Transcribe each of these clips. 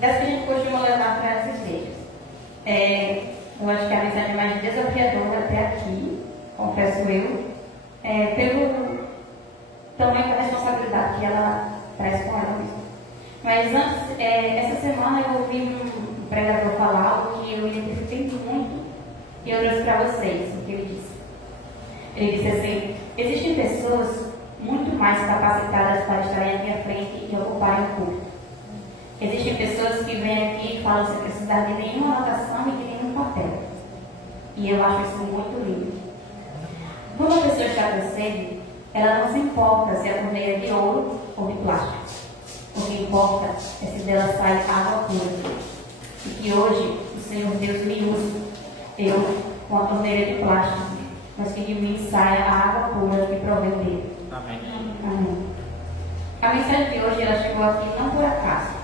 das que a gente costuma levar para as igrejas. Eu acho que a mensagem mais desafiadora até aqui, confesso eu, pelo tamanho da responsabilidade que ela traz com ela mesma. Mas antes, essa semana eu ouvi um pregador falar algo que eu identifiquei muito e eu trouxe para vocês o que ele disse. Ele disse assim: existem pessoas muito mais capacitadas para estarem aqui à frente e ocuparem o culto. Existem pessoas que vêm aqui e falam sem precisar de nenhuma anotação e de nenhum papel. E eu acho isso muito lindo. Quando a pessoa está com sede, ela não se importa se a torneira é de ouro ou de plástico. O que importa é se dela sai água pura. E que hoje o Senhor Deus me use, eu com a torneira de plástico, mas que de mim saia a água pura que provém dele. Amém. Amém. A mensagem de hoje ela chegou aqui não por acaso.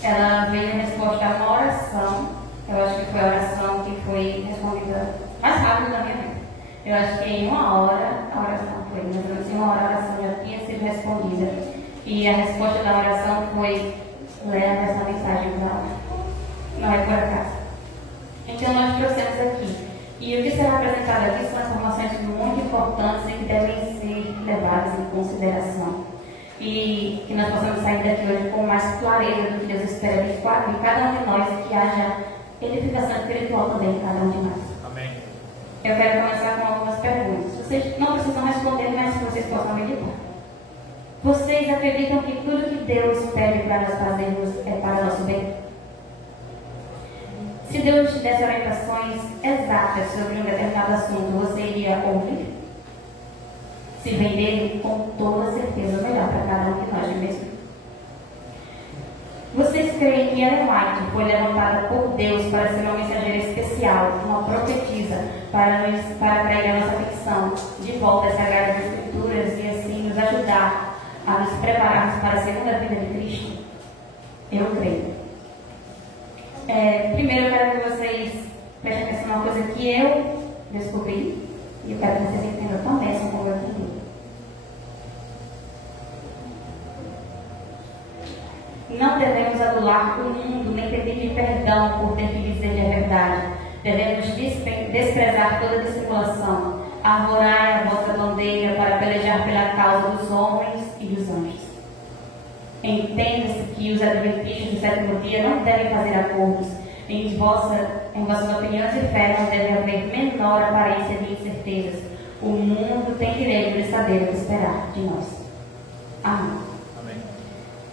Ela veio em resposta a uma oração. Eu acho que foi a oração que foi respondida mais rápido na minha vida. Eu acho que em uma hora a oração foi, mas em uma hora a oração já tinha sido respondida. E a resposta da oração foi: leva essa mensagem para lá. Não é por acaso. Então nós trouxemos aqui. E o que será apresentado aqui são informações muito importantes e que devem ser levadas em consideração. E que nós possamos sair daqui hoje com mais clareza do que Deus espera de cada um de nós, e que haja edificação espiritual também em cada um de nós. Amém. Eu quero começar com algumas perguntas. Vocês não precisam responder, mas que vocês possam meditar. Vocês acreditam que tudo que Deus pede para nós fazermos é para nosso bem? Se Deus te desse orientações exatas sobre um determinado assunto, você iria ouvir? Se vem dele, com toda certeza, o melhor para cada um de nós mesmos. Vocês creem que Ellen White foi levantada por Deus para ser uma mensageira especial, uma profetisa, para trazer a nossa ficção de volta às Sagradas Escrituras e assim nos ajudar a nos prepararmos para a segunda vinda de Cristo? Eu creio. Primeiro eu quero que vocês prestem atenção em uma coisa que eu descobri, e eu quero que vocês entendam também assim como eu entendi. Não devemos adular o mundo, nem pedir perdão por ter que dizer a verdade. Devemos desprezar toda dissimulação. Arvorai a vossa bandeira para pelejar pela causa dos homens e dos anjos. Entenda-se que os adventistas do sétimo dia não devem fazer acordos. Em vossas opiniões e fé não deve haver menor aparência de incertezas. O mundo tem direito de saber o que esperar de nós. Amém.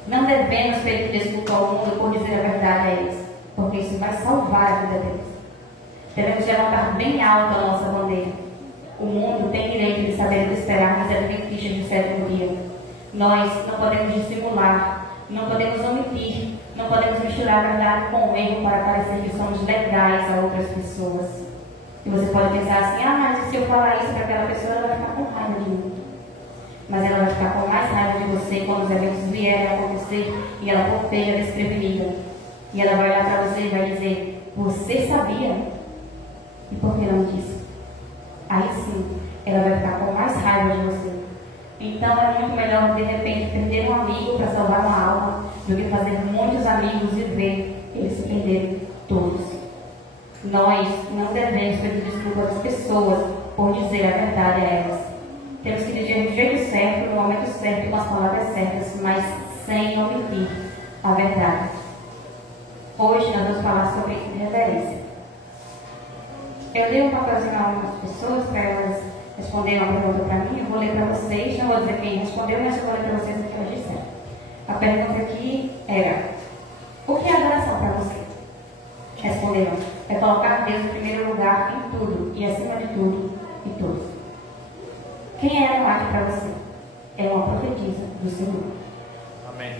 Não devemos pedir desculpa ao mundo por dizer a verdade a eles, porque isso vai salvar a vida deles. Devemos levantar bem alto a nossa bandeira. O mundo tem direito de saber o que esperar dos adventistas do sétimo dia. Nós não podemos dissimular, não podemos omitir, não podemos misturar a verdade com o erro para parecer que somos legais a outras pessoas. E você pode pensar assim: mas se eu falar isso para aquela pessoa, ela vai ficar com raiva de mim. Mas ela vai ficar com mais raiva de você quando os eventos vierem a acontecer e ela for pega desprevenida. E ela vai olhar para você e vai dizer: você sabia? E por que não disse? Aí sim, ela vai ficar com mais raiva de você. Então é muito melhor, de repente, perder um amigo para salvar uma alma do que fazer muitos amigos e ver eles se perderem todos. Nós não devemos pedir desculpa às pessoas por dizer a verdade a elas. Temos que dizer do jeito certo, no momento certo, com as palavras certas, mas sem omitir a verdade. Hoje nós vamos falar sobre reverência. Eu dei um papelzinho a algumas pessoas para elas responderem uma pergunta para mim. Eu vou ler para vocês, não vou dizer quem respondeu, mas eu vou ler para vocês o que elas disseram. A pergunta aqui era: o que é adoração para você? Responderam: é colocar Deus em primeiro lugar em tudo e acima de tudo e todos. Quem é a para você? É uma profetisa do Senhor. Amém.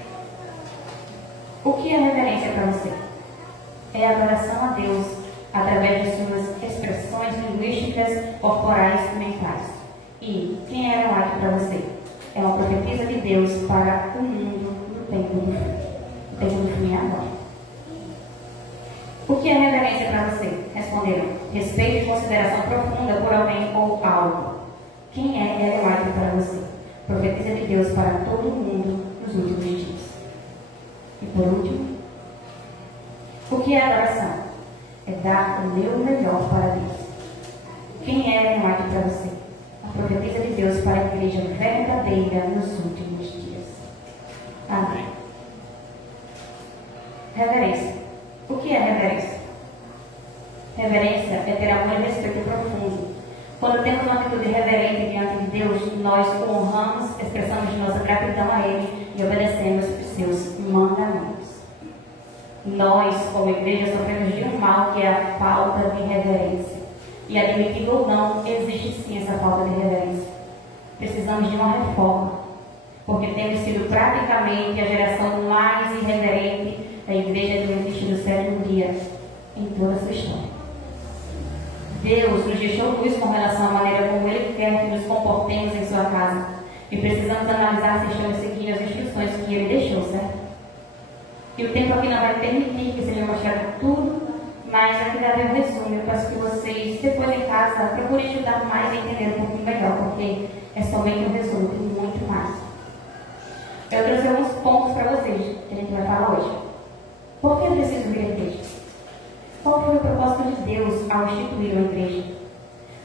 O que é reverência para você? É a adoração a Deus através de suas expressões linguísticas, corporais e mentais. E quem é a para você? É uma profetisa de Deus para o mundo no tempo do fim. O tempo do fim é agora. O que é reverência para você? Responderam: respeito e consideração profunda por alguém ou algo. Quem é Ellen White para você? Profetisa de Deus para todo mundo nos últimos dias. E por último, que é adoração? É dar o meu melhor para Deus. Quem é Ellen White para você? A profetisa de Deus para a igreja verdadeira nos últimos dias. Amém. Reverência. O que é reverência? Reverência é ter amor e respeito profundo. Quando temos uma atitude reverente diante de Deus, nós o honramos, expressamos nossa gratidão a Ele e obedecemos os seus mandamentos. Nós, como igreja, sofremos de um mal que é a falta de reverência. E admitido ou não, existe sim essa falta de reverência. Precisamos de uma reforma, porque temos sido praticamente a geração mais irreverente da igreja adventista do sétimo dia em toda a sua história. Deus nos deixou luz com relação à maneira como Ele quer que nos comportemos em sua casa. E precisamos analisar se estamos seguindo as instruções que Ele deixou, certo? E o tempo aqui não vai permitir que seja mostrado tudo, mas aqui dá um resumo. Eu peço que vocês, depois em casa, procurem estudar mais e entender um pouquinho melhor, porque é somente um resumo, tem muito mais. Eu trouxe alguns pontos para vocês, que a gente vai falar hoje. Por que eu preciso vir à igreja? Qual foi o propósito de Deus ao instituir a igreja?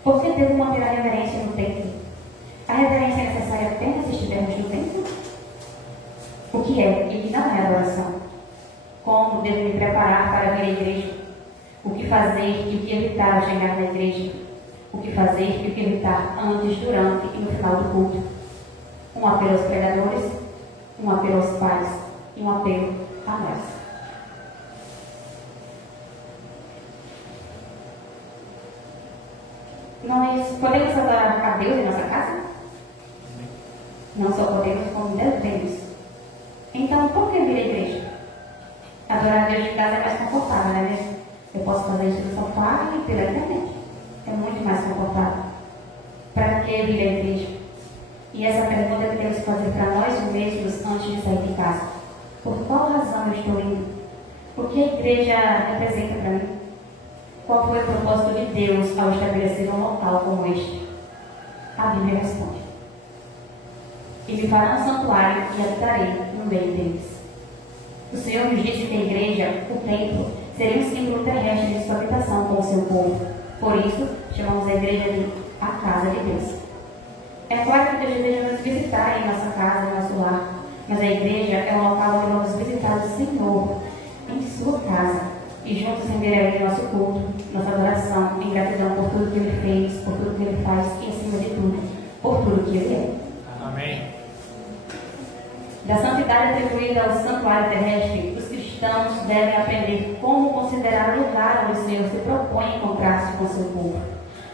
Por que devo manter a reverência no templo? A reverência é necessária apenas se estivermos no templo? O que é e o que não é adoração? Como devo me preparar para vir à igreja? O que fazer e o que evitar ao chegar na igreja? O que fazer e o que evitar antes, durante e no final do culto? Um apelo aos pregadores, um apelo aos pais e um apelo a nós. Nós podemos adorar a Deus em nossa casa? Não só podemos, como devemos. Então, por que vir à igreja? Adorar a Deus de casa é mais confortável, não é mesmo? Eu posso fazer isso no sofá e pela internet. É muito mais confortável. Para que vir à igreja? E essa pergunta que temos que fazer para nós mesmos antes de sair de casa. Por qual razão eu estou indo? O que a igreja representa para mim? Qual foi o propósito de Deus ao estabelecer um local como este? A Bíblia responde: e me fará um santuário e habitarei no meio deles. O Senhor nos disse que a igreja, o templo, seria um símbolo terrestre de sua habitação com o seu povo. Por isso, chamamos a igreja de a casa de Deus. É claro que Deus deseja nos visitar em nossa casa, em nosso lar, mas a igreja é um local onde vamos visitar o Senhor em sua casa. E juntos renderemos nosso culto, nossa adoração, em gratidão por tudo que Ele fez, por tudo que Ele faz e, acima de tudo, por tudo que Ele é. Amém. Da santidade atribuída ao santuário terrestre, os cristãos devem aprender como considerar o lugar onde o Senhor se propõe encontrar-se com o seu povo.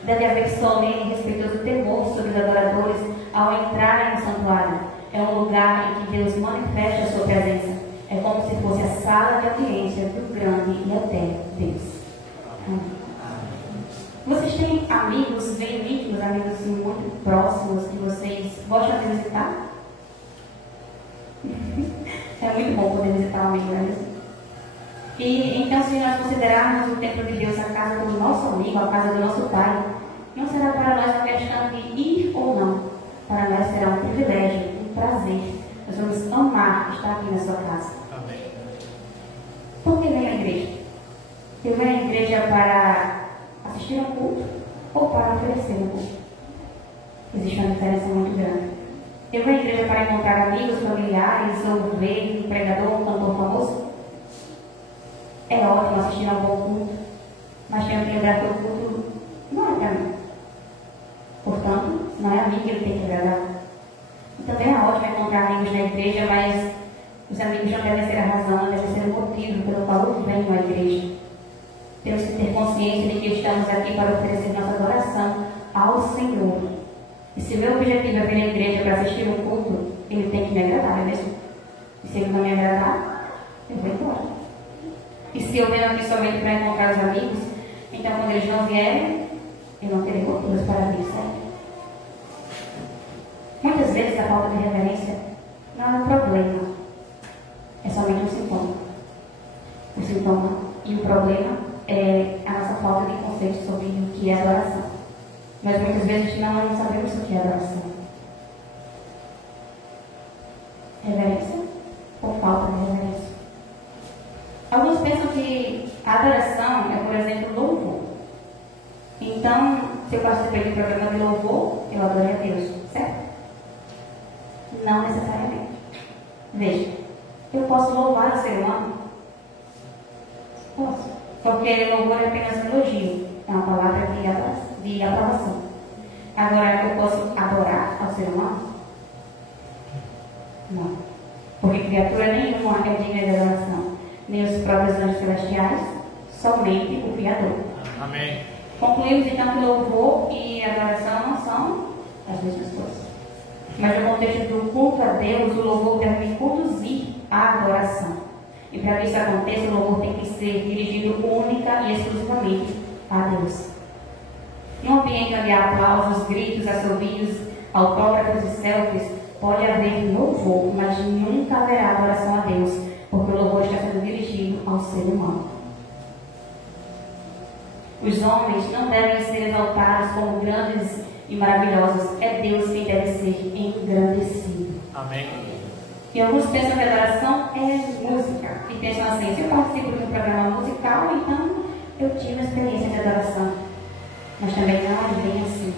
Deve haver solene e respeitoso temor sobre os adoradores ao entrarem no santuário. É um lugar em que Deus manifesta a sua presença. É como se fosse a sala de audiência do grande e eterno Deus. Vocês têm amigos bem íntimos, amigos assim, muito próximos, que vocês gostam de visitar? É muito bom poder visitar um amigo, não é mesmo? E então, se nós considerarmos o templo de Deus a casa do nosso amigo, a casa do nosso Pai, não será para nós uma questão de ir ou não. Para nós será um privilégio, um prazer. Nós vamos amar estar aqui na sua casa. Amém. Por que vem à igreja? Eu venho à igreja para assistir ao culto ou para oferecer um culto? Existe uma diferença muito grande. Eu venho à igreja para encontrar amigos, familiares, ou ver um pregador, um cantor famoso? É ótimo assistir a um bom culto, mas tenho que lembrar que o culto não é para mim. Portanto, não é a mim que ele tem que agradar. E também é ótimo encontrar amigos na igreja, mas os amigos não devem ser a razão, devem ser o motivo pelo qual eu venho à igreja. Temos que ter consciência de que estamos aqui para oferecer nossa adoração ao Senhor. E se o meu objetivo é vir à igreja para assistir um culto, ele tem que me agradar, não é mesmo? E se ele não me agradar, eu vou embora. E se eu venho aqui somente para encontrar os amigos, então quando eles não vierem, eu não terei motivos para vir, certo? Muitas vezes a falta de reverência não é um problema, é somente um sintoma. O sintoma e o problema é a nossa falta de conceito sobre o que é adoração. Mas muitas vezes não sabemos o que é adoração. Reverência ou falta de reverência? Alguns pensam que a Deus, certo? Não necessariamente. Veja, eu posso louvar o ser humano? Posso. Porque louvor é apenas um elogio, é uma palavra de aprovação. Agora, eu posso adorar ao ser humano? Não. Porque criatura nenhuma é digna de adoração, nem os próprios anjos celestiais, somente o Criador. Amém. Concluímos então que louvor e adoração não são as mesmas coisas. Mas no contexto do culto a Deus, o louvor deve conduzir à adoração. E para que isso aconteça, o louvor tem que ser dirigido única e exclusivamente a Deus. Num ambiente onde há aplausos, gritos, assobios, autógrafos e selfies, pode haver louvor, mas nunca haverá adoração a Deus, porque o louvor está sendo dirigido ao ser humano. Os homens não devem ser exaltados como grandes e maravilhosos. É Deus quem deve ser engrandecido. Amém. E alguns pensam que a adoração é música. E pensam assim, se eu participo de um programa musical, então eu tive uma experiência de adoração. Mas também não é bem assim.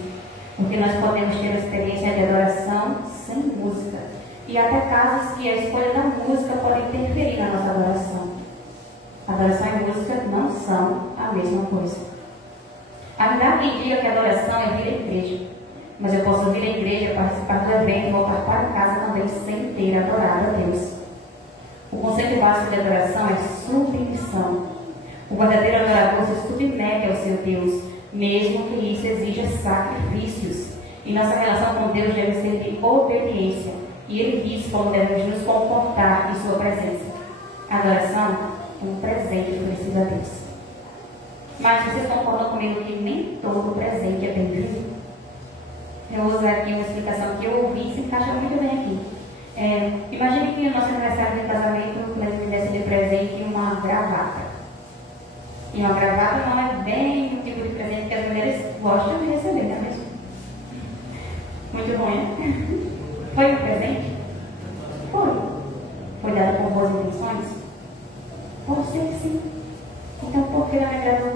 Porque nós podemos ter uma experiência de adoração sem música. E até casos que a escolha da música pode interferir na nossa adoração. Adoração e música não são a mesma coisa. A verdade indica que a adoração é vir à igreja. Mas eu posso vir à igreja, participar do evento e voltar para casa também sem ter adorado a Deus. O conceito básico de adoração é submissão. O verdadeiro adorador se submete ao seu Deus, mesmo que isso exija sacrifícios. E nossa relação com Deus deve ser de obediência. E Ele diz como devemos nos comportar em Sua presença. A adoração é um presente oferecido a Deus. Mas vocês concordam comigo que nem todo presente é bem-vindo? Eu vou usar aqui uma explicação que eu ouvi e se encaixa muito bem aqui. Imagine que no nosso aniversário de casamento nós me desse de presente uma gravata. E uma gravata não é bem o tipo de presente que as mulheres gostam de receber, não é mesmo? Muito bom, né? Foi um presente? Foi. Foi dado com boas intenções? Pode ser que sim. Então por que não me agradou?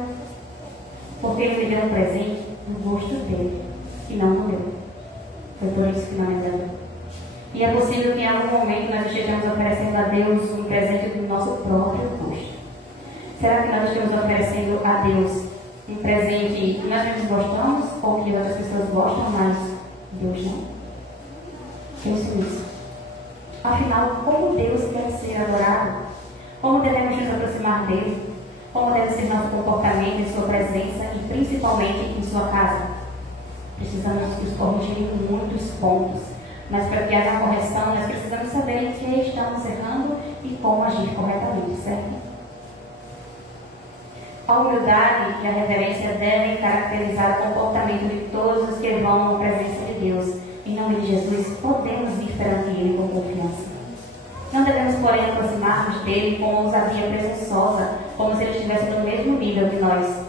Porque ele me deu um presente no gosto dele e não no meu. Foi por isso que não me agradou. E é possível que em algum momento nós estejamos oferecendo a Deus um presente do nosso próprio gosto. Será que nós estamos oferecendo a Deus um presente que nós mesmos gostamos ou que outras pessoas gostam, mas Deus não? Pense nisso. Afinal, como Deus quer ser adorado? Como devemos nos aproximar dele? Como deve ser nosso comportamento em sua presença e principalmente em sua casa? Precisamos nos corrigir em muitos pontos, mas para que haja correção, nós precisamos saber em que estamos errando e como agir corretamente, certo? A humildade e a reverência devem caracterizar o comportamento de todos os que vão à presença de Deus. Em nome de Jesus, podemos ir perante Ele com confiança. Não devemos, porém, aproximar-nos dele com ousadia presunçosa, como se ele estivesse no mesmo nível que nós.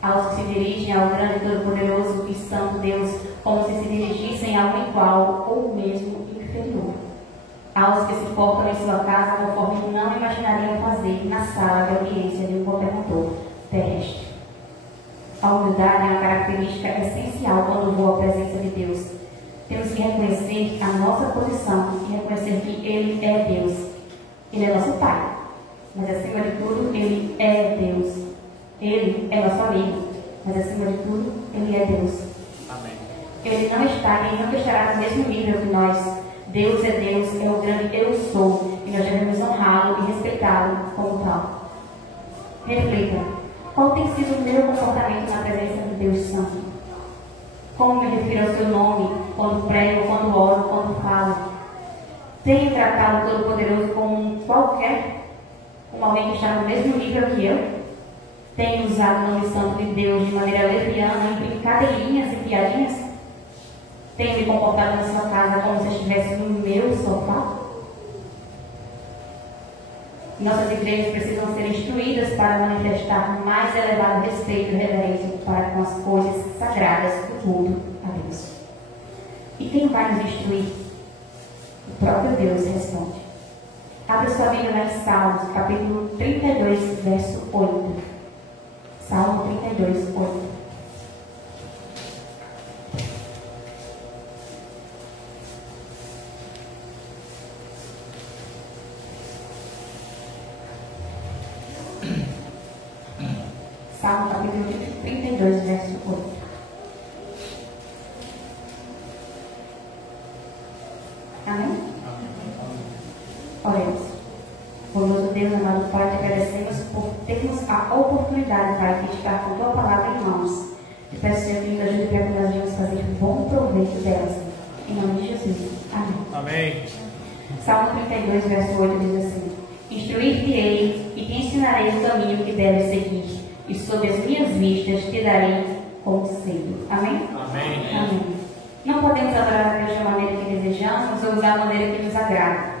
Aos que se dirigem ao grande, todo-poderoso e santo Deus, como se se dirigissem a um igual ou mesmo inferior. Aos que se portam em sua casa conforme não imaginariam fazer na sala de audiência de um governador terrestre. A humildade é uma característica essencial quando vou à presença de Deus. Temos que reconhecer a nossa posição e reconhecer que Ele é Deus. Ele é nosso Pai, mas acima de tudo, Ele é Deus. Ele é nosso amigo, mas acima de tudo, Ele é Deus. Amém. Ele não está e não estará no mesmo nível que nós. Deus, é o grande Eu Sou, e nós devemos honrá-lo e respeitá-lo como tal. Reflita, qual tem sido o meu comportamento na presença de Deus Santo? Como me refiro ao seu nome, quando prego, quando oro, quando falo? Tenho tratado o Todo-Poderoso como qualquer, como alguém que está no mesmo nível que eu? Tenho usado o nome santo de Deus de maneira leviana, em brincadeirinhas e piadinhas? Tenho me comportado na sua casa como se estivesse no meu sofá? Nossas igrejas precisam ser instruídas para manifestar mais elevado respeito e reverência para com as coisas sagradas do culto a Deus. E quem vai nos instruir? O próprio Deus responde. Abra sua Bíblia lá em Salmos, capítulo 32, verso 8. Salmo 32, 8. Salmo capítulo 32, verso 8. Amém? Oremos. Bondoso Deus, amado Pai, te agradecemos por termos a oportunidade, Pai, de estar com tua palavra em mãos. Te peço, Senhor, que nos ajude para que nós venhamos fazer bom proveito delas. Em nome de Jesus. Amém. Amém. Salmo 32, verso 8 diz assim: Instruir-te-ei e te ensinarei o caminho que deves seguir, e sob as minhas vistas te darei conselho. Amém? Amém. Amém. Não podemos adorar a Deus da maneira que desejamos ou da maneira que nos agrada.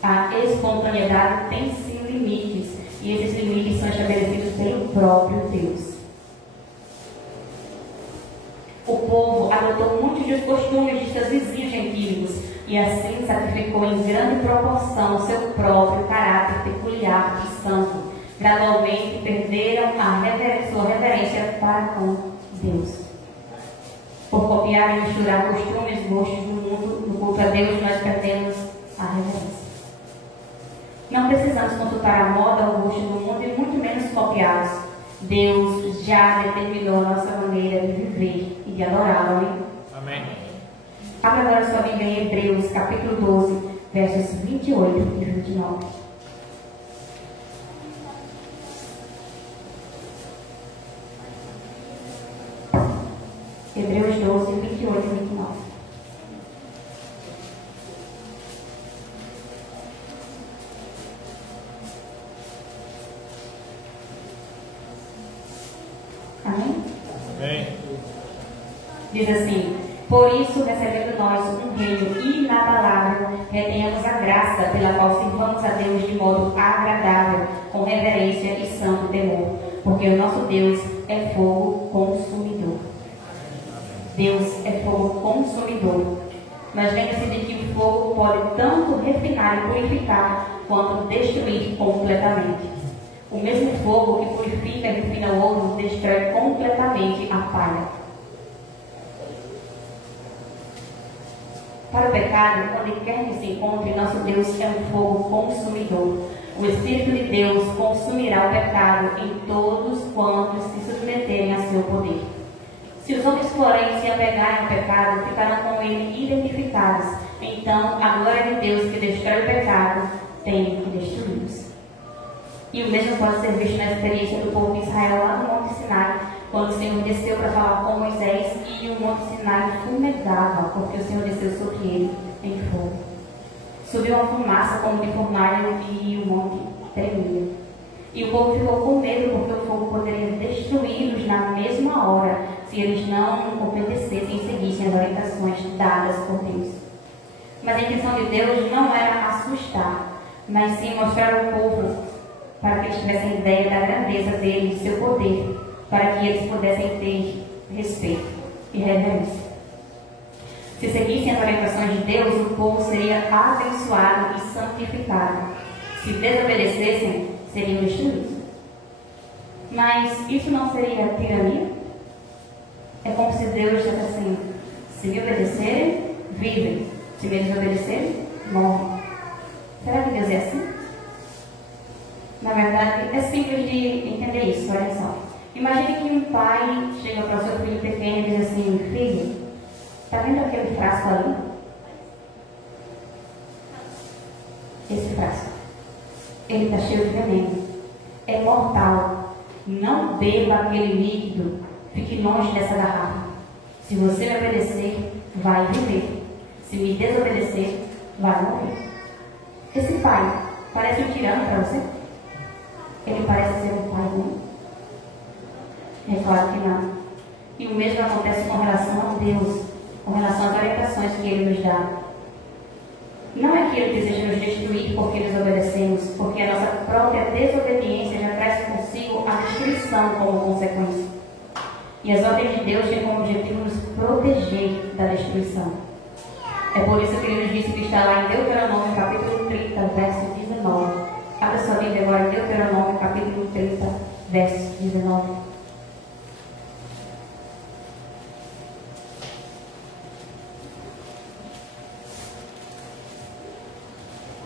A espontaneidade tem sim limites, e esses limites são estabelecidos pelo próprio Deus. O povo adotou muitos dos costumes de seus vizinhos gentílicos e assim sacrificou em grande proporção seu próprio caráter peculiar e santo. Gradualmente perderam sua reverência para com Deus. Por copiar e misturar costumes e gostos do mundo, no culto a Deus, nós perdemos a reverência. Não precisamos consultar a moda ou o gosto do mundo e muito menos copiá-los. Deus já determinou a nossa maneira de viver e de adorá-lo. Amém. Abra agora sua Bíblia em Hebreus, capítulo 12, versos 28 e 29. Hebreus 12, 28 e 29. Amém? Amém. Diz assim: Por isso, recebendo nós um reino inabalável, retenhamos a graça pela qual sirvamos a Deus de modo agradável, com reverência e santo temor, porque o nosso Deus é fogo consumidor. Deus é fogo consumidor. Mas lembra-se de que o fogo pode tanto refinar e purificar, quanto destruir completamente. O mesmo fogo que purifica e refina o ouro destrói completamente a palha. Para o pecado, onde quer que se encontre, nosso Deus é um fogo consumidor. O Espírito de Deus consumirá o pecado em todos quantos se submeterem a seu poder. Se os homens, porém, se apegarem ao pecado, ficarão com ele identificados. Então, a glória de Deus que destrói o pecado tem que destruí-los. E o mesmo pode ser visto na experiência do povo de Israel lá no Monte Sinai, quando o Senhor desceu para falar com Moisés e o Monte Sinai fumegava, porque o Senhor desceu sobre ele em fogo. Subiu uma fumaça como de fornalha e o monte tremia. E o povo ficou com medo, porque o fogo poderia destruí-los na mesma hora, se eles não obedecessem e seguissem as orientações dadas por Deus. Mas a intenção de Deus não era assustar, mas sim mostrar ao povo, para que eles tivessem ideia da grandeza dele e seu poder, para que eles pudessem ter respeito e reverência. Se seguissem as orientações de Deus, o povo seria abençoado e santificado. Se desobedecessem, seriam destruídos. Mas isso não seria tirania? É como se Deus dissesse assim: se me obedecerem, vivem. Se me desobedecerem, morrem. Será que Deus é assim? Na verdade, é simples de entender isso. Olha só. Imagine que um pai chega para o seu filho pequeno e diz assim: filho, está vendo aquele frasco ali? Esse frasco, ele está cheio de veneno, é mortal. Não beba aquele líquido, fique longe dessa garrafa. Se você me obedecer, vai viver. Se me desobedecer, vai morrer. Esse pai parece um tirano para você? Ele parece ser um pai bom? É claro que não. E o mesmo acontece com relação a Deus, com relação às orientações que Ele nos dá. Não é que Ele deseja nos destruir porque desobedecemos, porque a nossa própria desobediência já traz consigo a destruição como consequência. E as ordens de Deus têm como objetivo nos proteger da destruição. É por isso que Ele nos disse que está lá em Deuteronômio, capítulo 30, verso 19. Abra sua Bíblia agora em Deuteronômio, capítulo 30, verso 19.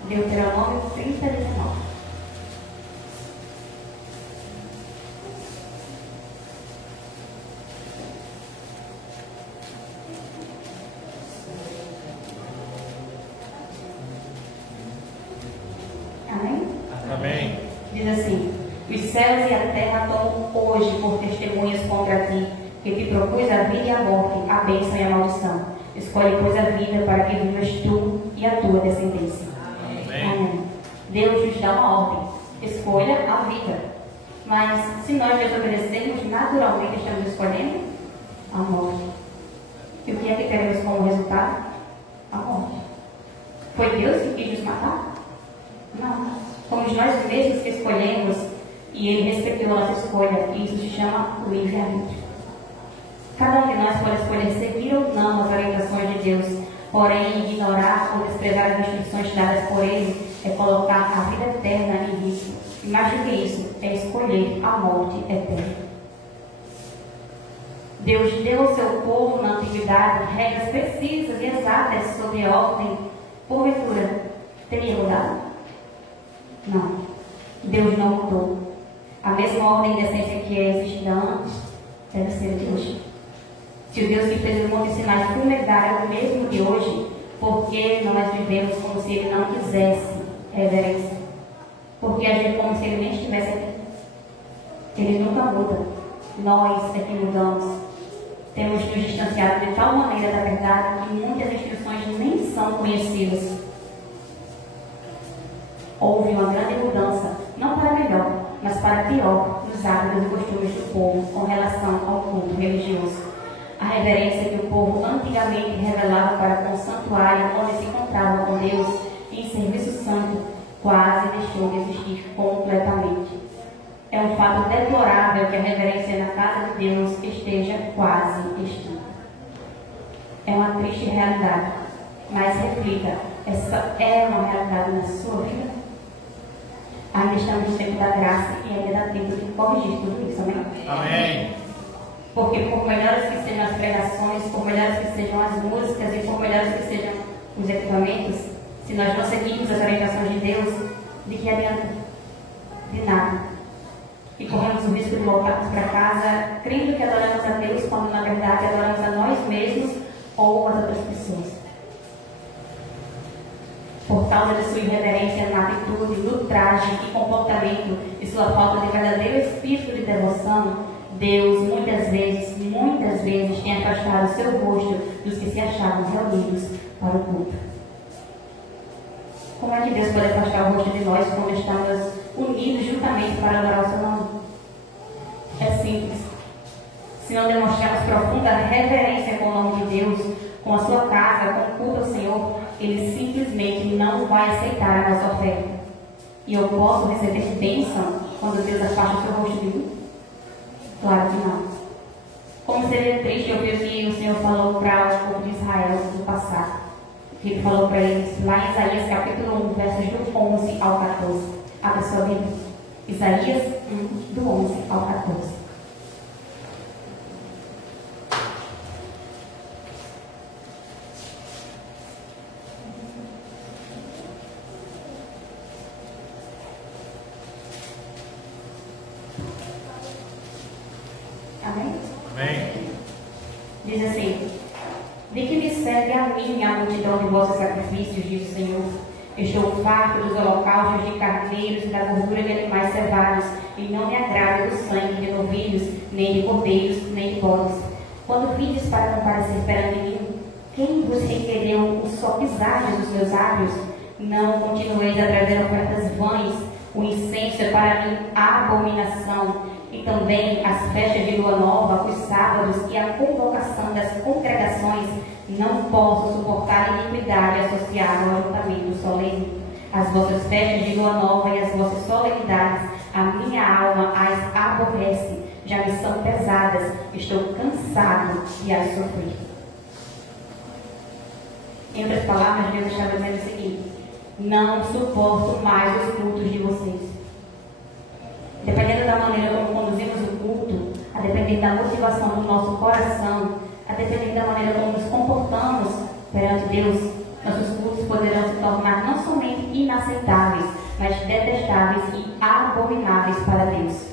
Deuteronômio 30, 19. Diz assim: os céus e a terra tomam hoje por testemunhas contra ti, que te propus a vida e a morte, a bênção e a maldição. Escolhe, pois, a vida para que vivas tu e a tua descendência. Amém. Deus nos dá uma ordem: escolha a vida. Mas se nós desobedecermos, naturalmente estamos escolhendo a morte. E o que é que teremos como resultado? A morte. Foi Deus que quis nos matar? Não. Fomos nós mesmos que escolhemos e Ele respeitou a nossa escolha. E isso se chama livre-arbítrio. Cada um de nós pode escolher seguir ou não as orientações de Deus. Porém, ignorar ou desprezar as instruções dadas por Ele é colocar a vida eterna em risco. E mais do que isso, é escolher a morte eterna. Deus deu ao seu povo na antiguidade regras precisas e exatas sobre a ordem. Porventura, teria mudado? Não. Deus não mudou. A mesma ordem de essência que existia antes deve ser de hoje. Se o Deus que fez o Monte Sinai fumegar é o mesmo de hoje, por que nós vivemos como se Ele não quisesse reverência? Porque agir como se Ele nem estivesse aqui. Ele nunca muda. Nós é que mudamos. Temos nos distanciado de tal maneira da verdade que muitas instruções nem são conhecidas. Houve uma grande mudança, não para melhor, mas para pior, nos hábitos e costumes do povo com relação ao culto religioso. A reverência que o povo antigamente revelava para com o santuário onde se encontrava com Deus em serviço santo quase deixou de existir completamente. É um fato deplorável que a reverência na casa de Deus esteja quase extinta. É uma triste realidade, mas reflita, essa é uma realidade na sua vida? Ainda estamos no tempo da graça e ainda dá tempo de corrigir tudo isso, amém? Amém. Porque por melhores que sejam as pregações, por melhores que sejam as músicas e por melhores que sejam os equipamentos, se nós não seguirmos as orientações de Deus, de que adianta? De nada. E corremos o risco de voltarmos para casa crendo que adoramos a Deus, quando na verdade adoramos a nós mesmos ou as outras pessoas. Por causa de sua irreverência na atitude, no traje e comportamento e sua falta de verdadeiro espírito de devoção, Deus muitas vezes tem afastado o seu rosto dos que se achavam reunidos para o culto. Como é que Deus pode afastar o rosto de nós quando estamos unidos juntamente para adorar o seu nome? É simples. Se não demonstrarmos profunda reverência com o nome de Deus, com a sua casa, com o culto ao Senhor, Ele simplesmente não vai aceitar a nossa oferta. E eu posso receber bênção quando Deus afasta o seu rosto de mim? Claro que não. Como seria triste ouvir o que o Senhor falou para o povo de Israel no passado. Que Ele falou para eles lá em Isaías capítulo 1, versos do 11 ao 14. Abra sua Bíblia. Isaías 1, do 11 ao 14. Amém? Amém. Diz assim: de que me serve a mim a multidão de vossos sacrifícios, diz o Senhor? Estou farto dos holocaustos de carneiros e da gordura de animais cevados, e não me agrada do sangue de novilhos, nem de cordeiros, nem de bodes. Quando vindes para comparecer perante mim, quem vos requereu os sopisares dos meus lábios? Não continueis a trazer ofertas vãs, o incenso é para mim abominação, e também as festas de lua nova, os sábados e a convocação das congregações. Não posso suportar iniquidade associada ao ajuntamento solene. As vossas festas de lua nova e as vossas solenidades, a minha alma as aborrece, já me são pesadas, estou cansado de as sofrer. Em outras palavras, Deus está dizendo o seguinte: não suporto mais os cultos de vocês. Dependendo da maneira como conduzimos o culto, a depender da motivação do nosso coração, a depender da maneira como nos comportamos perante Deus, nossos cultos poderão se tornar não somente inaceitáveis, mas detestáveis e abomináveis para Deus.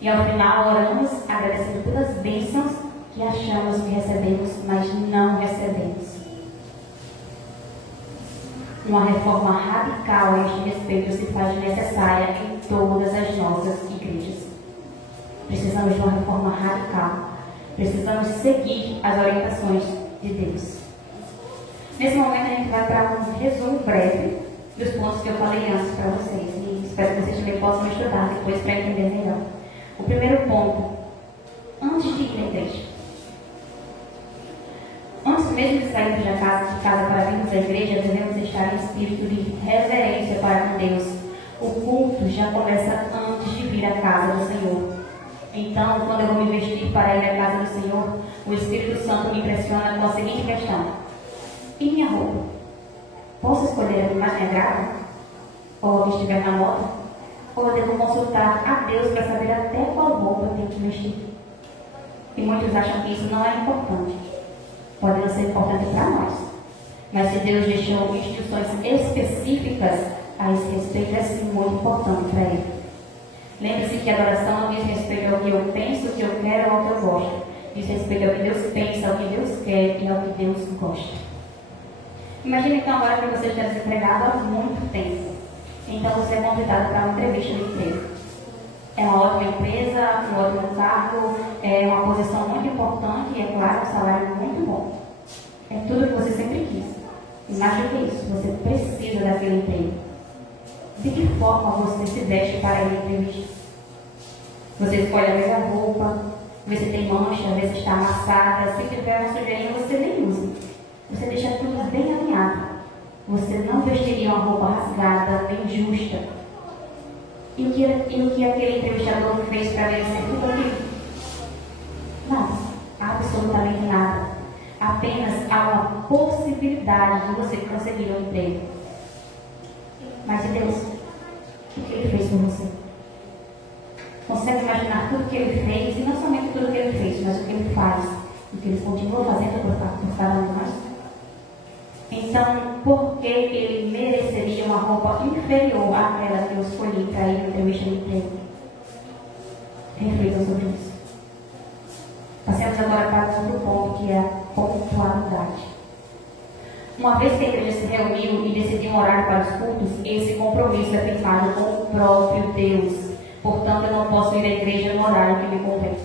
E ao final oramos agradecendo pelas bênçãos que achamos que recebemos, mas não recebemos. Uma reforma radical a este respeito se faz necessária em todas as nossas igrejas. Precisamos de uma reforma radical. Precisamos seguir as orientações de Deus. Nesse momento a gente vai para um resumo breve dos pontos que eu falei antes para vocês. E espero que vocês também possam estudar depois para entender melhor. O primeiro ponto, antes de ir à igreja. Antes mesmo de sairmos de casa para virmos à igreja, devemos estar em espírito de reverência para com Deus. O culto já começa antes de vir à casa do Senhor. Então, quando eu vou me vestir para ir à casa do Senhor, o Espírito Santo me impressiona com a seguinte questão: e minha roupa? Posso escolher a que mais me agrada? Ou a que estiver na moda? Ou eu devo consultar a Deus para saber até qual roupa eu tenho que vestir? E muitos acham que isso não é importante. Pode não ser importante para nós. Mas se Deus deixou instruções específicas a esse respeito, é sim muito importante para Ele. Lembre-se que a adoração não diz respeito ao que eu penso, o que eu quero ou ao que eu gosto. Diz respeito ao que Deus pensa, ao que Deus quer e ao que Deus gosta. Imagine então agora que você está desempregado há muito tempo. Então você é convidado para uma entrevista de emprego. É uma ótima empresa, um ótimo cargo, é uma posição muito importante e, é claro, um salário muito bom. É tudo que você sempre quis. E mais do que isso, você precisa daquele emprego. De que forma você se veste para ir à entrevista? Você escolhe a melhor roupa, vê se tem mancha, vê se está amassada. Se tiver uma sujeirinha, você nem usa. Você deixa tudo bem alinhado. Você não vestiria uma roupa rasgada, bem justa. E o que aquele entrevistador fez para ver se tudo aquilo? Nada. Absolutamente nada. Apenas há uma possibilidade de você conseguir um emprego. Mas e Deus? O que Ele fez por você? Consegue imaginar tudo que Ele fez? E não somente tudo que Ele fez, mas o que Ele faz. O que Ele continua fazendo por cada um de nós? Então, por que Ele mereceria uma roupa inferior àquela que eu escolhi para ir na entrevista de emprego? Reflitam sobre isso. Passemos agora para o segundo ponto, que é a pontualidade. Uma vez que a igreja se reuniu e decidiu um horário para os cultos, esse compromisso é firmado com o próprio Deus. Portanto, eu não posso ir à igreja no horário que me convém.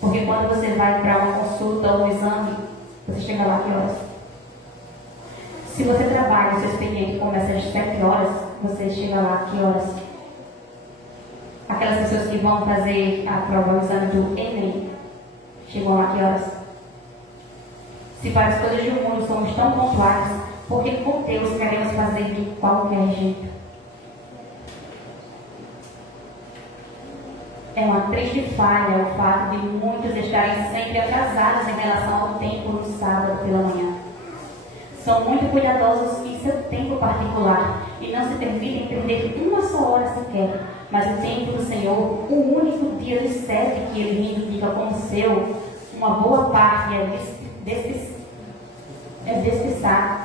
Porque quando você vai para uma consulta ou um exame, você chega lá que horas? Se você trabalha, o seu expediente começa às 7 horas, você chega lá que horas? Aquelas pessoas que vão fazer a prova, o exame do Enem, chegam lá que horas? Se para as coisas do mundo somos tão pontuais, porque com Deus queremos fazer de qualquer jeito? É uma triste falha o fato de muitos estarem sempre atrasados em relação ao tempo no sábado pela manhã. São muito cuidadosos em seu tempo particular e não se permitem perder uma só hora sequer. Mas o tempo do Senhor, o único dia dos 7 que Ele reivindica como seu, uma boa parte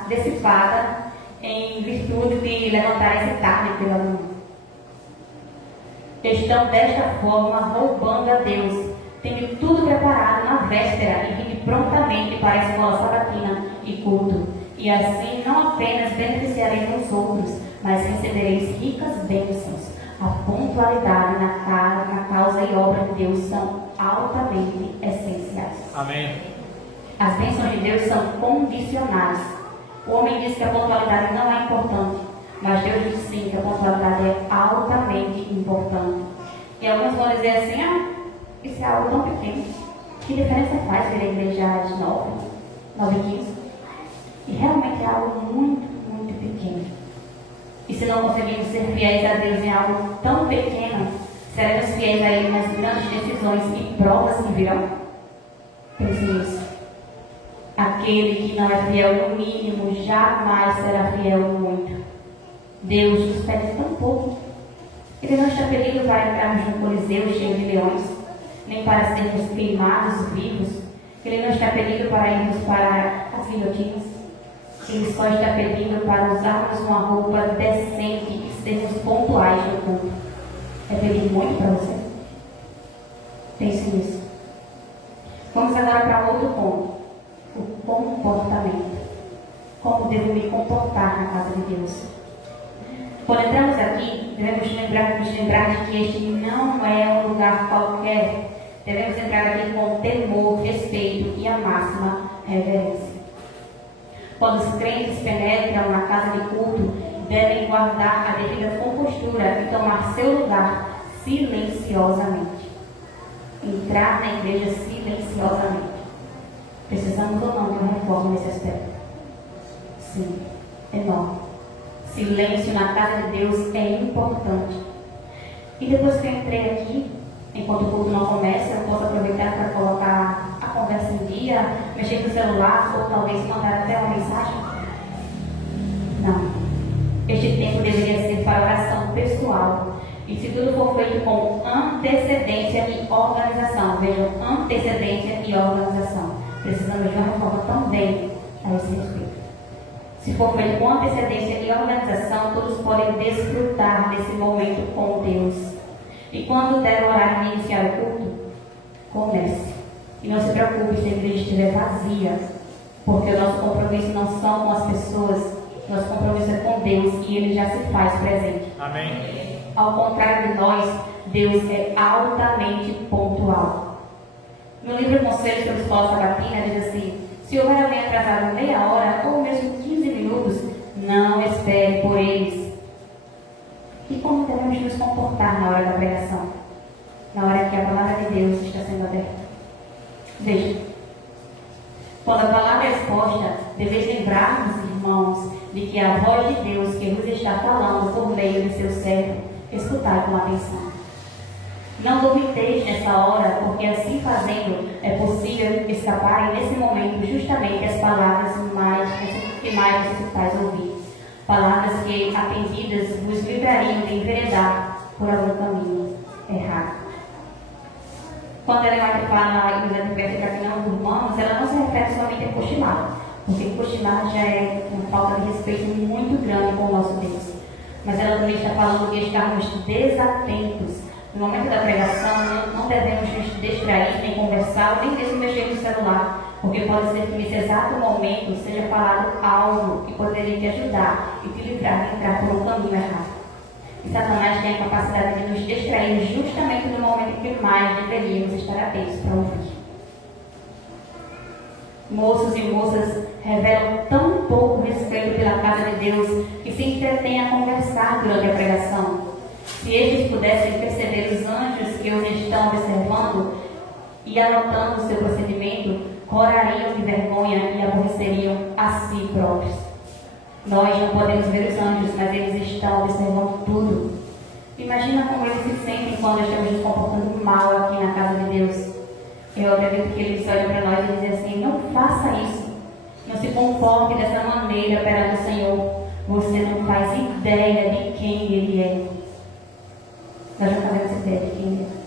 dissipada em virtude de levantar-se tarde pela manhã. Estão desta forma roubando a Deus, tendo tudo preparado na véspera e vindo prontamente para a escola sabatina e culto. E assim não apenas beneficiareis os outros, mas recebereis ricas bênçãos. A pontualidade na causa e obra de Deus são altamente essenciais. Amém. As bênçãos de Deus são condicionais. O homem diz que a pontualidade não é importante, mas Deus diz sim que a pontualidade é altamente importante. E alguns vão dizer assim: isso é algo tão pequeno. Que diferença faz vir à igreja às 9h15? E realmente é algo muito, muito pequeno. E se não conseguimos ser fiéis a Deus em algo tão pequeno, seremos fiéis a Ele nas grandes decisões e provas que virão? Pense nisso. Aquele que não é fiel no mínimo, jamais será fiel no muito. Deus nos pede tão pouco. Ele não está pedindo para entrarmos no Coliseu cheio de leões, nem para sermos queimados vivos. Ele não está pedindo para irmos para as guilhotinas. Ele só está pedindo para usarmos uma roupa decente e sermos pontuais no culto. É pedir muito para você? Pense nisso. Vamos agora para outro ponto. O comportamento. Como devo me comportar na casa de Deus? Quando entramos aqui, devemos nos lembrar de que este não é um lugar qualquer. Devemos entrar aqui com temor, respeito e a máxima reverência. Quando os crentes penetram na casa de culto, devem guardar a devida compostura e tomar seu lugar silenciosamente. Entrar na igreja silenciosamente. Precisamos ou não de uma reforma nesse aspecto? Sim, enorme. Silêncio na casa de Deus é importante. E depois que eu entrei aqui, enquanto o culto não começa, eu posso aproveitar para colocar a conversa em dia, mexer no celular ou talvez mandar até uma mensagem? Não. Este tempo deveria ser para oração pessoal. E se tudo for feito com antecedência e organização, vejam, antecedência e organização. Precisamos de uma reforma também a esse respeito. Se for feito com antecedência e organização, todos podem desfrutar desse momento com Deus. E quando der o horário de iniciar o culto, comece. E não se preocupe se a igreja estiver vazia, porque o nosso compromisso não são com as pessoas, nosso compromisso é com Deus e Ele já se faz presente. Amém. Ao contrário de nós, Deus é altamente pontual. No livro Conselhos sobre Escola Sabatina diz assim: se houver alguém atrasado meia hora ou mesmo 15 minutos, não espere por eles. E como devemos nos comportar na hora da pregação? Na hora que a palavra de Deus está sendo aberta? Veja, quando a palavra é exposta, deveis lembrar-nos, irmãos, de que a voz de Deus que vos está falando por meio de seu servo, escutai com atenção. Não duvideis nessa hora, porque assim fazendo é possível escapar nesse momento justamente as palavras que mais necessitais ouvir. Palavras que, atendidas, vos livrariam de enveredar por algum caminho errado. Quando ela vai falar e nos adverte para que não durmamos, ela não se refere somente a cochilar, porque cochilar já é uma falta de respeito muito grande com o nosso Deus. Mas ela também está falando de estarmos desatentos. No momento da pregação, não devemos nos distrair, nem conversar, nem mesmo mexer no celular, porque pode ser que nesse exato momento seja falado algo que poderia te ajudar e te livrar de entrar por um caminho errado. E Satanás tem a capacidade de nos distrair justamente no momento que mais deveríamos estar atentos para ouvir. Moços e moças revelam tão pouco respeito pela casa de Deus que se entretêm a conversar durante a pregação. Se eles pudessem perceber os anjos que os estão observando e anotando o seu procedimento, corariam de vergonha e aborreceriam a si próprios. Nós não podemos ver os anjos, mas eles estão observando tudo. Imagina como eles se sentem quando estamos nos comportando mal aqui na casa de Deus. Eu acredito que eles olham para nós e dizem assim: não faça isso, não se comporte dessa maneira perante o Senhor. Você não faz ideia de quem Ele é. Nós não fazemos ideia de quem Ele é.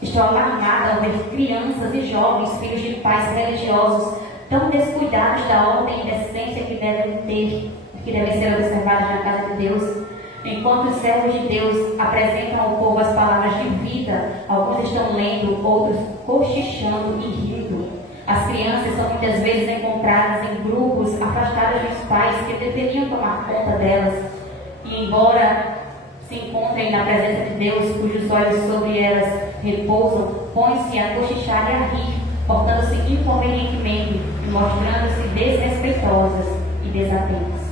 Estou alarmada ao ver crianças e jovens, filhos de pais religiosos, tão descuidados da ordem e decência que devem ser observados na casa de Deus. Enquanto os servos de Deus apresentam ao povo as palavras de vida, alguns estão lendo, outros cochichando e rindo. As crianças são muitas vezes encontradas em grupos afastadas dos pais que deveriam tomar conta delas. E embora se encontrem na presença de Deus, cujos olhos sobre elas repousam, põem-se a cochichar e a rir, portando-se inconvenientemente e mostrando-se desrespeitosas e desatentas.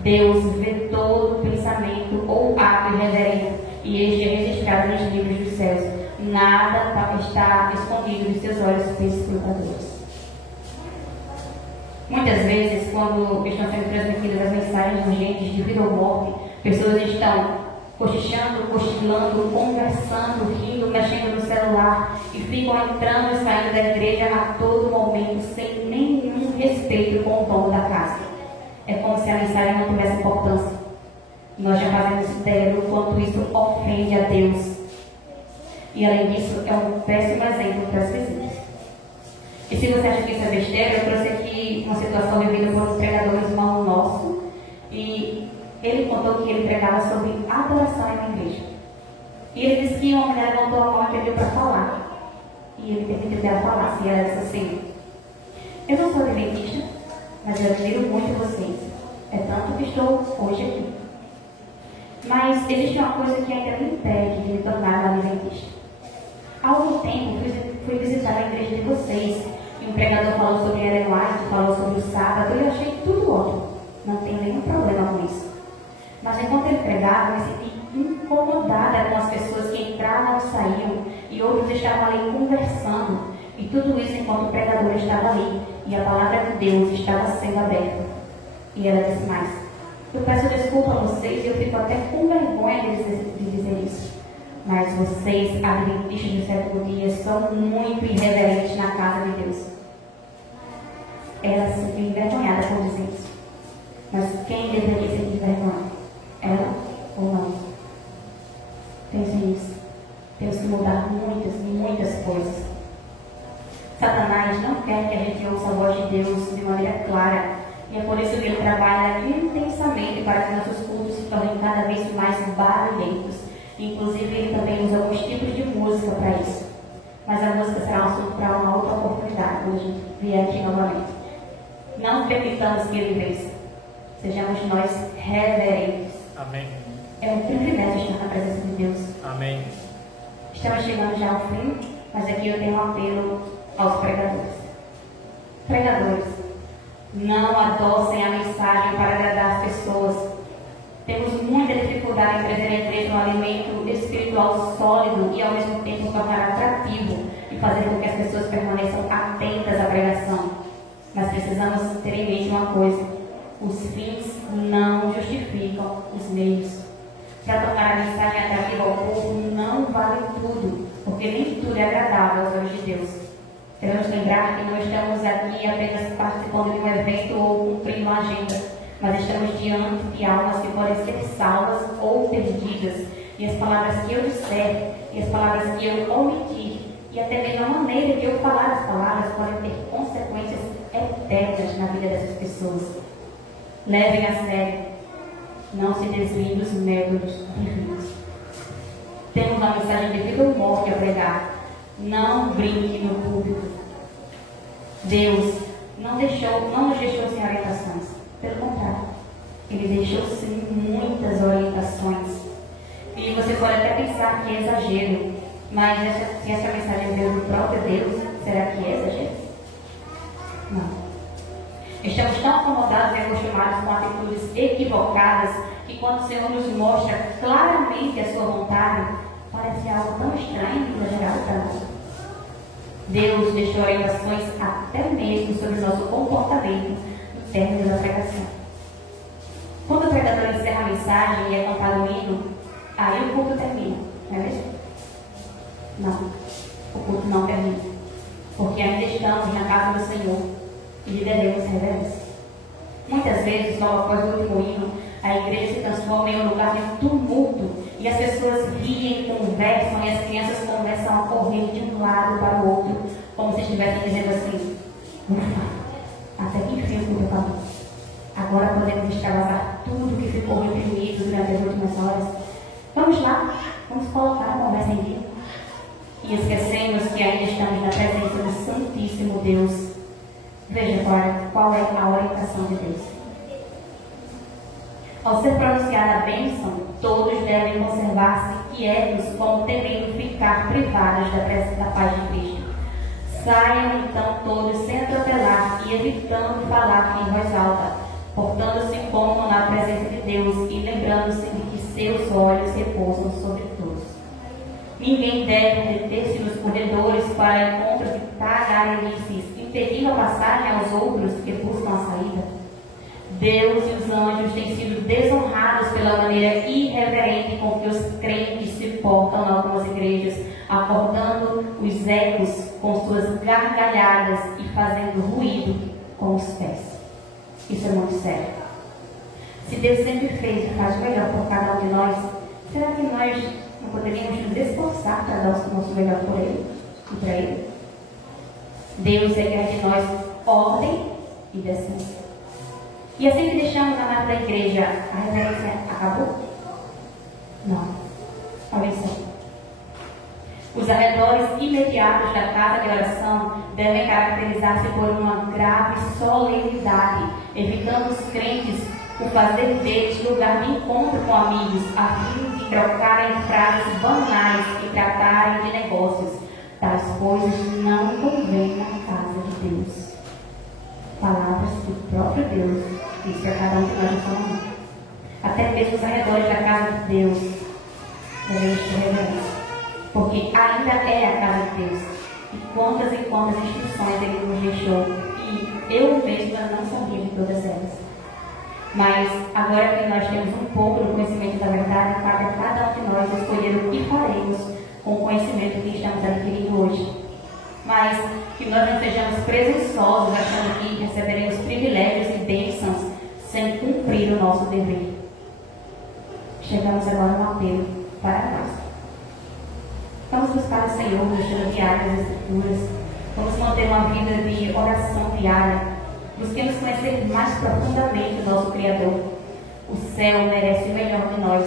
Deus vê todo pensamento ou ato irreverente, e este é registrado nos livros dos céus. Nada está escondido dos seus olhos perscrutadores. Muitas vezes, quando estão sendo transmitidas as mensagens urgentes de vida ou morte, pessoas estão cochichando, cochilando, conversando, rindo, mexendo no celular e ficam entrando e saindo da igreja a todo momento sem nenhum respeito com o dono da casa. É como se a mensagem não tivesse importância. Nós já fazemos ideia do quanto isso ofende a Deus. E além disso, é um péssimo exemplo para as visitas. E se você acha que isso é besteira, eu trouxe aqui uma situação vivida por um pregador irmão nosso. E ele contou que ele pregava sobre adoração na igreja. E ele disse que uma mulher levantou a mão e pediu para falar. E ele permitiu que ela falasse. E ela disse assim: eu não sou adventista, mas eu admiro muito vocês. É tanto que estou hoje aqui. Mas existe uma coisa que ainda me impede de me tornar uma adventista. Há algum tempo fui visitar a igreja de vocês e um pregador falou sobre Ellen White, falou sobre o sábado, e eu achei tudo ótimo. Não tenho nenhum problema com isso. Mas enquanto ele pregava, eu me senti incomodada com as pessoas que entravam e saíam, e outros estavam ali conversando, e tudo isso enquanto o pregador estava ali, e a palavra de Deus estava sendo aberta. E ela disse mais: eu peço desculpa a vocês, e eu fico até com vergonha de dizer isso, mas vocês, adventistas do sétimo dia, são muito irreverentes na casa de Deus. Ela se sentiu envergonhada por dizer isso. Mas quem deveria sentir vergonha? Ela ou não? Pense nisso. Temos que mudar muitas coisas. Satanás não quer que a gente ouça a voz de Deus de maneira clara. E é por isso que ele trabalha intensamente para que nossos cultos se tornem cada vez mais barulhentos. Inclusive, ele também usa alguns tipos de música para isso. Mas a música será um assunto para uma outra oportunidade, quando a gente vier aqui novamente. Não permitamos que ele vença. Sejamos nós reverentes. Amém. É um privilégio estar na presença de Deus. Amém. Estamos chegando já ao fim, mas aqui eu tenho um apelo aos pregadores. Pregadores, não adoçem a mensagem para agradar as pessoas. Temos muita dificuldade em trazer a igreja um alimento espiritual sólido e ao mesmo tempo tornar atrativo e fazer com que as pessoas permaneçam atentas à pregação. Mas precisamos ter em mente uma coisa: os fins não justificam os meios. Para tornar a mensagem atrativa ao povo não vale tudo, porque nem tudo é agradável aos olhos de Deus. Devemos lembrar que não estamos aqui apenas participando de um evento ou cumprindo uma agenda, mas estamos diante de almas que podem ser salvas ou perdidas. E as palavras que eu disser, e as palavras que eu omitir, e até mesmo a maneira de eu falar as palavras podem ter consequências eternas na vida dessas pessoas. Levem a sério. Não se desviem dos métodos divinos. Temos uma mensagem de vida ou morte a pregar. Não brinque no púlpito. Deus não nos deixou sem orientações. Pelo contrário, Ele deixou sim muitas orientações. E você pode até pensar que é exagero, mas se essa mensagem veio do próprio Deus, será que é exagero? Não. Estamos tão acomodados e acostumados com atitudes equivocadas que quando o Senhor nos mostra claramente a sua vontade, parece algo tão estranho e exagerado para nós. Deus deixou orientações até mesmo sobre o nosso comportamento no término da pregação. Quando o pregador encerra a mensagem e é cantado o hino, aí o culto termina, não é mesmo? Não, o culto não termina, porque ainda estamos na casa do Senhor e lhe devemos reverência. Muitas vezes, logo após o último hino, a igreja se transforma em um lugar de tumulto e as pessoas riem, conversam e as crianças começam a correr de um lado para o outro, como se estivessem dizendo assim: ufa, até que enfim o culto acabou. Agora podemos extravasar tudo que ficou reprimido durante as últimas horas. Vamos lá, vamos colocar a conversa em dia. E esquecemos que ainda estamos na presença do Santíssimo Deus. Veja agora qual é a orientação de Deus. Ao ser pronunciada a bênção, todos devem conservar-se quietos, como devendo ficar privados da paz de Cristo. Saiam então todos sem atropelar e evitando falar em voz alta, portando-se como na presença de Deus e lembrando-se de que seus olhos repousam sobre todos. Ninguém deve deter-se nos corredores para encontros de tagarelices, impedindo a passagem aos outros que buscam a saída. Deus e os anjos têm sido desonrados pela maneira irreverente com que os crentes se portam em algumas igrejas, acordando os ecos com suas gargalhadas e fazendo ruído com os pés. Isso é muito sério. Se Deus sempre fez e faz o melhor por cada um de nós, será que nós não poderíamos nos esforçar para dar o nosso melhor por Ele e para Ele? Deus requer de nós ordem e decência. E assim que deixamos a nave da igreja, a reverência acabou? Não. Talvez sim. Os arredores imediatos da casa de oração devem caracterizar-se por uma grave solenidade, evitando os crentes o fazer deles lugar de encontro com amigos, a fim de trocarem frases banais e tratarem de negócios. Tais coisas não convêm na casa de Deus. Palavras que o próprio Deus disse a cada um de nós nessa manhã. Até mesmo os arredores da casa de Deus devemos ter reverência, porque ainda é a casa de Deus. E quantas instruções Ele nos deixou, e eu mesma não sabia de todas elas. Mas agora que nós temos um pouco do conhecimento da verdade, cabe a cada um de nós escolher o que faremos com o conhecimento que estamos adquirindo hoje. Mas que nós não sejamos presunçosos achando que receberemos privilégios e bênçãos sem cumprir o nosso dever. Chegamos agora no apelo para nós. Vamos buscar o Senhor no estudo diário das Escrituras. Vamos manter uma vida de oração diária. Busquemos conhecer mais profundamente o nosso Criador. O céu merece o melhor de nós,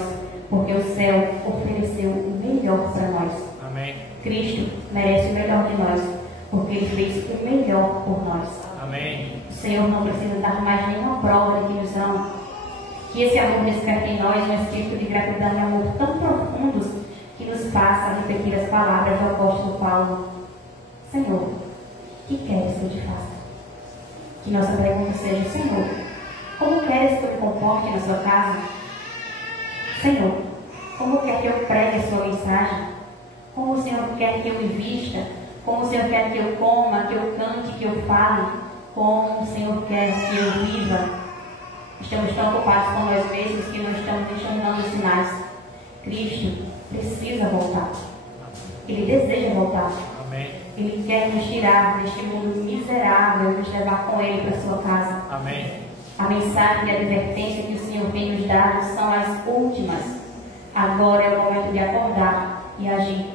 porque o céu ofereceu o melhor para nós. Amém. Cristo merece o melhor de nós, porque Ele fez o melhor por nós. Amém. O Senhor não precisa dar mais nenhuma prova de que nos ama. Que esse amor desperte em nós um espírito de gratidão e amor tão profundos que nos faça a repetir as palavras do apóstolo Paulo. Senhor, o que queres que eu te faça? Que nossa pergunta seja: Senhor, como queres que eu me comporte na sua casa? Senhor, como quer que eu pregue a sua mensagem? Como o Senhor quer que eu me vista? Como o Senhor quer que eu coma, que eu cante, que eu fale? Como o Senhor quer que eu viva? Estamos tão ocupados com nós mesmos que não estamos enxergando os sinais. Cristo precisa voltar. Ele deseja voltar. Amém. Ele quer nos tirar deste mundo miserável e nos levar com Ele para a sua casa. Amém. A mensagem e a advertência que o Senhor tem nos dado são as últimas. Agora é o momento de acordar e agir.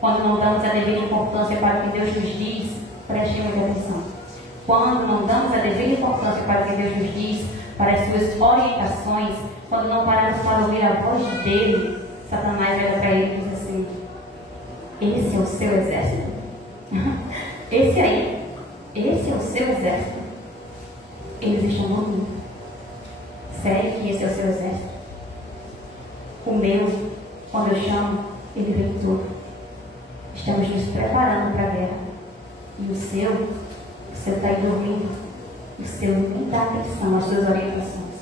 Quando não damos a devida importância para o que Deus nos diz, preste muita atenção. Quando não damos a devida importância para o que Deus nos diz, para as suas orientações, quando não paramos para ouvir a voz dele, Satanás olha para ele e diz assim: esse é o seu exército. Esse é o seu exército. Eles estão dormindo. Sério que esse é o seu exército? O meu, quando eu chamo, ele vem tudo. Estamos nos preparando para a guerra. E o seu está aí dormindo. O seu nem dá atenção às suas orientações.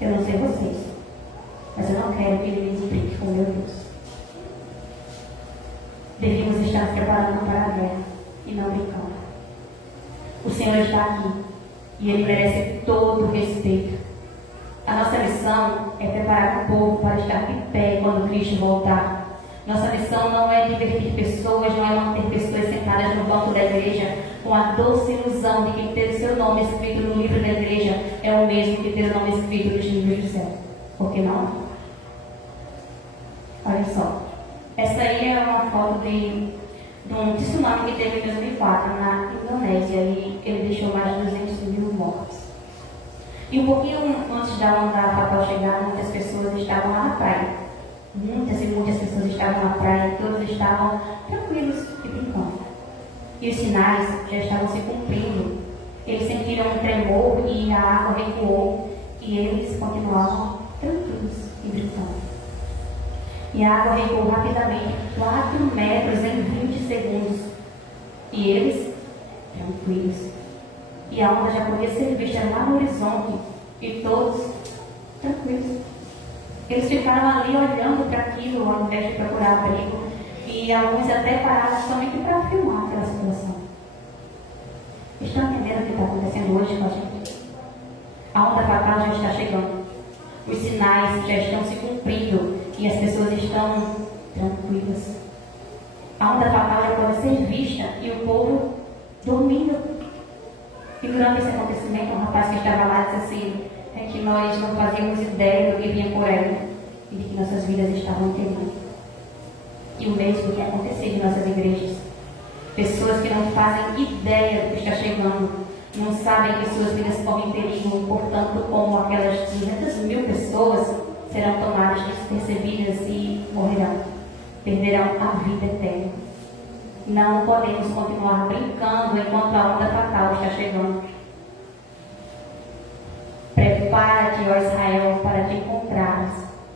Eu não sei vocês, mas eu não quero que ele me implique com meu Deus. Devemos estar nos preparando para a guerra e não brincando. O Senhor está aqui e Ele merece todo o respeito. A nossa missão é preparar o povo para estar de pé quando Cristo voltar. Nossa missão não é divertir pessoas, não é manter pessoas sentadas no banco da igreja com a doce ilusão de que ter o seu nome escrito no livro da igreja é o mesmo que ter o nome escrito nos livros do céu. Por que não? Olha só. Essa aí é uma foto de um tsunami que teve em 2004 na Indonésia e ele deixou mais de 200 mil mortos. E um pouquinho antes da onda fatal chegar, muitas pessoas estavam lá na praia. Muitas e muitas pessoas estavam na praia e todos estavam tranquilos e brincando. E os sinais já estavam se cumprindo. Eles sentiram um tremor e a água recuou e eles continuavam tranquilos e brincando. E a água recuou rapidamente 4 metros em 20 segundos. E eles tranquilos. E a onda já podia ser vista lá no horizonte e todos tranquilos. Eles ficaram ali olhando para aquilo ao invés de procurar abrigo. E alguns até pararam somente para filmar aquela situação. Estão entendendo o que está acontecendo hoje com a gente? A onda fatal já está chegando. Os sinais já estão se cumprindo e as pessoas estão tranquilas. A onda fatal já pode ser vista e o povo dormindo. E durante esse acontecimento, um rapaz que estava lá disse assim: é que nós não fazíamos ideia do que vinha por aí e de que nossas vidas estavam terminando. E o mesmo tem acontecido em nossas igrejas. Pessoas que não fazem ideia do que está chegando, não sabem que suas vidas correm perigo, portanto, como aquelas 200 mil pessoas serão tomadas despercebidas e morrerão, perderão a vida eterna. Não podemos continuar brincando enquanto a onda fatal está chegando. prepara-te, ó Israel, para te encontrares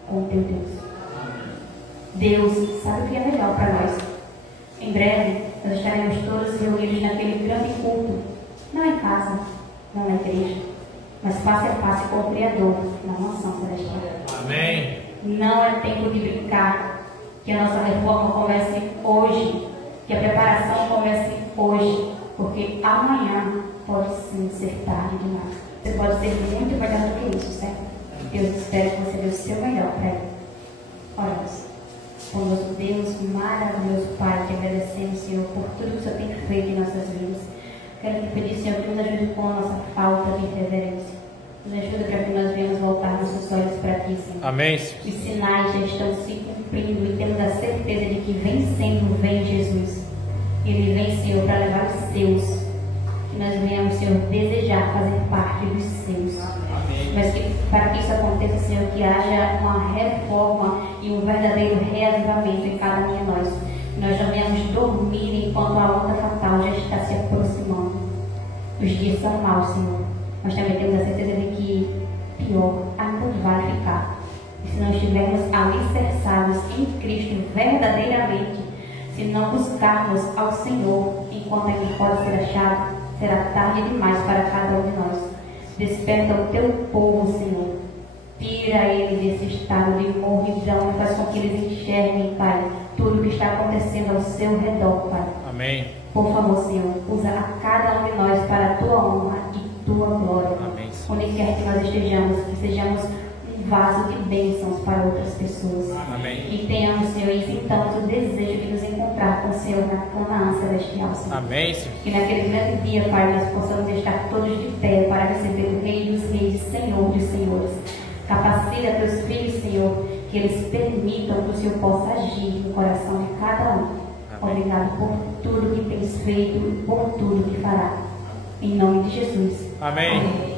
com o teu Deus. Deus sabe o que é melhor para nós. Em breve, nós estaremos todos reunidos naquele grande culto, não em casa, não na igreja, mas face a face com o Criador, na mansão celestial. Amém. Não é tempo de brincar, que a nossa reforma comece hoje, que a preparação comece hoje, porque amanhã pode sim ser tarde demais. Você pode ser muito melhor do que isso, certo? Deus espera que você dê o seu melhor para Ele. Oramos. Poderoso Deus, maravilhoso Pai, que agradecemos, Senhor, por tudo que o Senhor tem feito em nossas vidas. Quero te pedir, Senhor, que nos ajude com a nossa falta de reverência. Nos ajuda para que nós venhamos voltar nossos olhos para Ti, Senhor. Amém. Os sinais já estão se cumprindo e temos a certeza de que vencendo vem Jesus. Ele vem, Senhor, para levar os seus. Que nós venhamos, Senhor, desejar fazer parte dos seus. Amém. Mas que para que isso aconteça, Senhor, que haja uma reforma e um verdadeiro reavivamento em cada um de nós. Que nós não venhamos dormir enquanto a onda fatal já está se aproximando. Os dias são maus, Senhor. Mas também temos a certeza de que pior ainda vai ficar. E se não estivermos alicerçados em Cristo verdadeiramente, se não buscarmos ao Senhor enquanto ainda pode ser achado, será tarde demais para cada um de nós. Desperta o teu povo, Senhor. Tira ele desse estado de morridão e faz com que eles enxerguem, Pai, tudo o que está acontecendo ao seu redor, Pai. Amém. Por favor, Senhor, usa a cada um de nós para a tua honra e tua glória. Amém. Onde quer que nós estejamos, que sejamos um vaso de bênçãos para outras pessoas. Amém. E tenhamos, Senhor, e sintamos o desejo de nos encontrar com o Senhor na Canaã celestial, Senhor. Amém, Senhor. Que naquele grande dia, Pai, nós possamos estar todos de pé para receber o Rei dos Reis, Senhor dos Senhores. Capacita teus filhos, Senhor, que eles permitam que o Senhor possa agir no coração de cada um. Obrigado por tudo que tens feito e por tudo que fará. Em nome de Jesus. Amém.